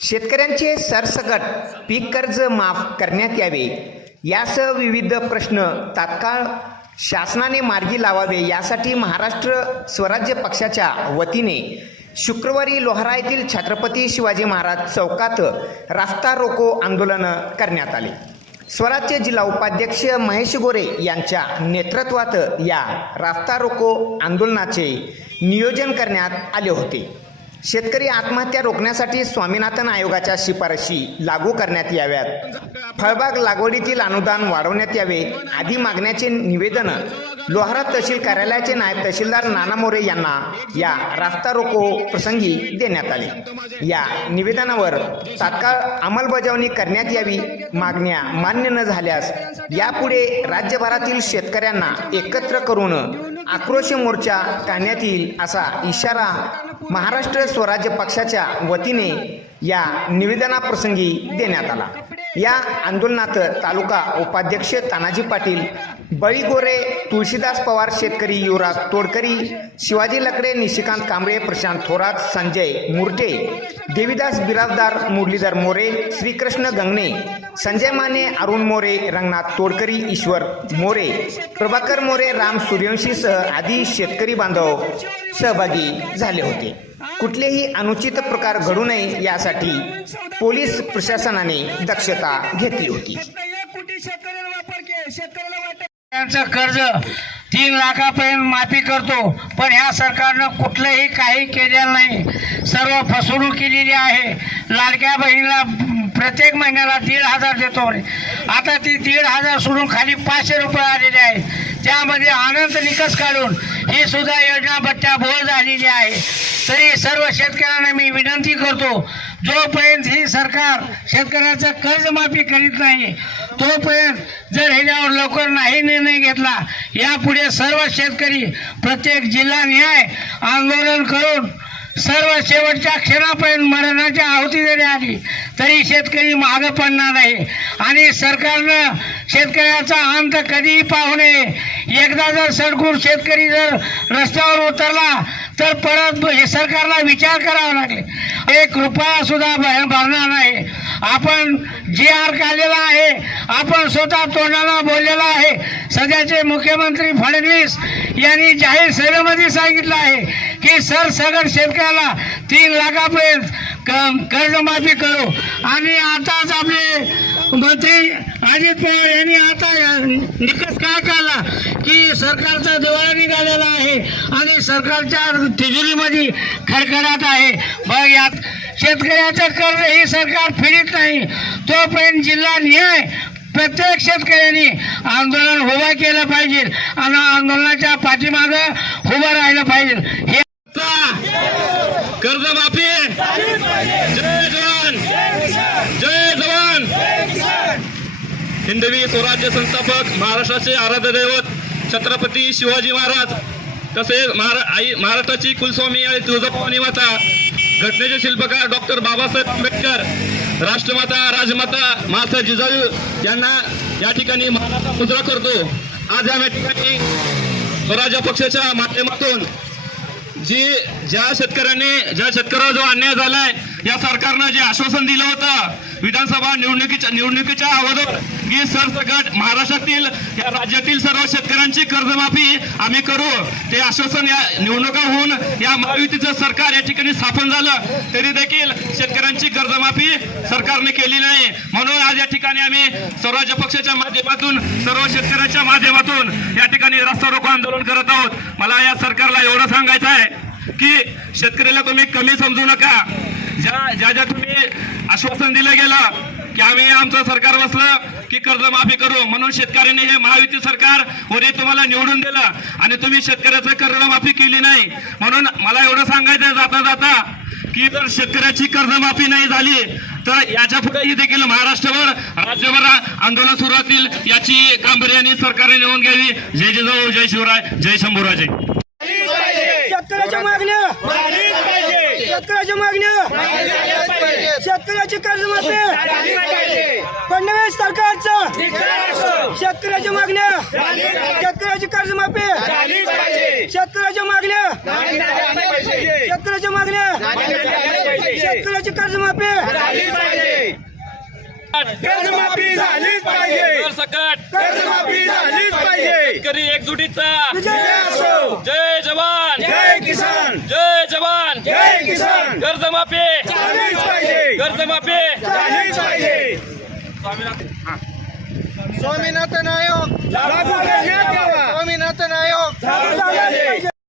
शेतकऱ्यांचे सरसकट पीक कर्ज माफ करण्यात यावे यासह विविध प्रश्न तात्काळ शासनाने मार्गी लावावे यासाठी महाराष्ट्र स्वराज्य पक्षाच्या वतीने शुक्रवारी लोहारा येथील छत्रपती शिवाजी महाराज चौकात रास्ता रोको आंदोलन करण्यात आले. स्वराज्य जिल्हा उपाध्यक्ष महेश गोरे यांच्या नेतृत्वात या रास्ता रोको आंदोलनाचे नियोजन करण्यात आले होते. शेतकरी आत्महत्या रोखण्यासाठी स्वामीनाथन आयोगाच्या शिफारशी लागू करण्यात याव्यात. फळबाग लागवडीतील अनुदान वाढवण्यात यावे आदी मागण्याचे निवेदन लोहारा तहसील कार्यालयाचे नायब तहसीलदार नाना मोरे यांना या रास्ता रोको प्रसंगी देण्यात आले. या निवेदनावर तात्काळ अंमलबजावणी करण्यात यावी मागण्या मान्य न झाल्यास यापुढे राज्यभरातील शेतकऱ्यांना एकत्र करून आक्रोश मोर्चा काढण्यात येईल असा इशारा महाराष्ट्र स्वराज्य पक्षाच्या वतीने या निवेदनाप्रसंगी देण्यात आला. या आंदोलनात तालुका उपाध्यक्ष तानाजी पाटील बळी गोरे तुळशीदास पवार शेतकरी युवराज तोडकरी शिवाजी लकडे निशिकांत कांबळे प्रशांत थोरात संजय मुर्टे देविदास बिराजदार मुरलीधर मोरे श्रीकृष्ण गंगणे संजय माने अरुण मोरे रंगनाथ तोडकरी ईश्वर मोरे प्रभाकर मोरे राम सूर्यवंशीसह आदी शेतकरी बांधव सहभागी झाले होते. कुठलेही अनुचित प्रकार घडू नये यासाठी पोलीस प्रशासनाने दक्षता घेतली होती. त्यांचं कर्ज तीन लाखापर्यंत माफी करतो पण ह्या सरकारनं कुठलंही काही केलेलं नाही. सर्व फसवणूक केलेली आहे. लाडक्या बहिणीला प्रत्येक महिन्याला दीड हजार देतो आता ती दीड हजार सोडून खाली पाचशे रुपये आलेले आहे त्यामध्ये आनंद निकष काढून ही सुद्धा योजना बट्ट्या बोल झालेली आहे. तरी सर्व शेतकऱ्यांना मी विनंती करतो जोपर्यंत ही सरकार शेतकऱ्याचं कर्जमाफी करीत नाही तोपर्यंत जर ह्याच्यावर लवकर नाही निर्णय घेतला यापुढे सर्व शेतकरी प्रत्येक जिल्हा न्याय आंदोलन करून सर्व शेवटच्या क्षणापर्यंत मरणाची आहुती जरी आली. तरी शेतकरी मागं पडणार नाही. आणि सरकारनं शेतकऱ्याचा अंत कधीही पाहू नये. एकदा जर सडकून शेतकरी जर रस्त्यावर उतरला तर परत हे सरकारला विचार करावा लागेल. एक रुपया सुद्धा भरणार नाही. आपण जी आर काढलेला आहे आपण स्वतः तोंडाला बोललेला आहे. सध्याचे मुख्यमंत्री फडणवीस यांनी जाहीर सभेमध्ये सांगितलं आहे की सरसगट शेतकऱ्याला तीन लाखापर्यंत क- कर्जमाफी करू. आणि आताच आपले मंत्री अजित पवार यांनी आता निकष काय काढला? की सरकारचा दिवाळा निघालेला आहे आणि सरकारच्या तिजोरीमध्ये खडखडाट आहे. मग यात शेतकऱ्याचं कर्ज हे सरकार फेडीत नाही. तोपर्यंत जिल्हा न्याय प्रत्येक शेतकऱ्यांनी आंदोलन उभं केलं पाहिजे आणि आंदोलनाच्या पाठीमागं उभं राहिलं पाहिजे. हे कर्जमाफी! जय जवान! जय जवान! हिंदवी स्वराज्य संस्थापक महाराष्ट्राचे आराध्य दैवत छत्रपती शिवाजी महाराज तसेच महारा आई महाराष्ट्राची कुलस्वामी आणि तुळजाभवानी माता घटनेचे शिल्पकार डॉक्टर बाबासाहेब आंबेडकर राष्ट्रमाता राजमाता माता जिजाऊ यांना या ठिकाणी मानाचा मुजरा करतो. आज या ठिकाणी स्वराज्य पक्षाच्या माध्यमातून जी ज्या शेतकऱ्यांनी ज्या शेतकऱ्यावर जो अन्याय झालाय या सरकारनं जे आश्वासन दिलं होतं विधानसभा निवडणुकीच्या निवडणुकीच्या अगोदर की सरसकट महाराष्ट्रातील या राज्यातील सर्व शेतकऱ्यांची कर्जमाफी आम्ही करू. ते आश्वासन या निवडणुका होऊन या महायुतीचं सरकार या ठिकाणी स्थापन झालं तरी देखील शेतकऱ्यांची कर्जमाफी सरकारने केली नाही. म्हणून आज या ठिकाणी आम्ही स्वराज्य पक्षाच्या माध्यमातून सर्व शेतकऱ्यांच्या माध्यमातून या ठिकाणी रस्ता रोको आंदोलन करत आहोत. मला या सरकारला एवढं सांगायचं आहे की शेतकऱ्याला तुम्ही कमी समजू नका. ज्या ज्या ज्या तुम्ही आश्वासन दिलं गेलं की आम्ही आमचं सरकार बसलं की कर्जमाफी करू म्हणून शेतकऱ्यांनी हे महायुती सरकार वरी तुम्हाला निवडून दिलं आणि तुम्ही शेतकऱ्याचं कर्जमाफी केली नाही. म्हणून मला एवढं सांगायचं जाता जाता की जर शेतकऱ्याची कर्जमाफी नाही झाली तर याच्या पुढेही देखील महाराष्ट्रभर राज्यभर आंदोलन सुरू राहतील याची गांभीर्याने सरकारने निवडून घ्यावी. जय जिजाऊ जय शिवराय जय शंभूराजे. शेतकऱ्याच्या मागण्या. शेतकऱ्याच्या मागण्या. शेतकऱ्याची कर्ज कर्जमाफी फडणवीस सरकारच. शेतकऱ्याच्या मागण्या. शेतकऱ्याची कर्ज कर्जमाफी शेतकऱ्याच्या मागण्या. शेतकऱ्याच्या मागण्या. शेतकऱ्याची कर्ज माफी. झालीच पाहिजे. कर्जमाफी झालीच पाहिजे. शेतकरी एकजुटीचा. कर्जमाफी! स्वामीनाथन आयोग. लागू करण्यात यावा स्वामीनाथन आयोग.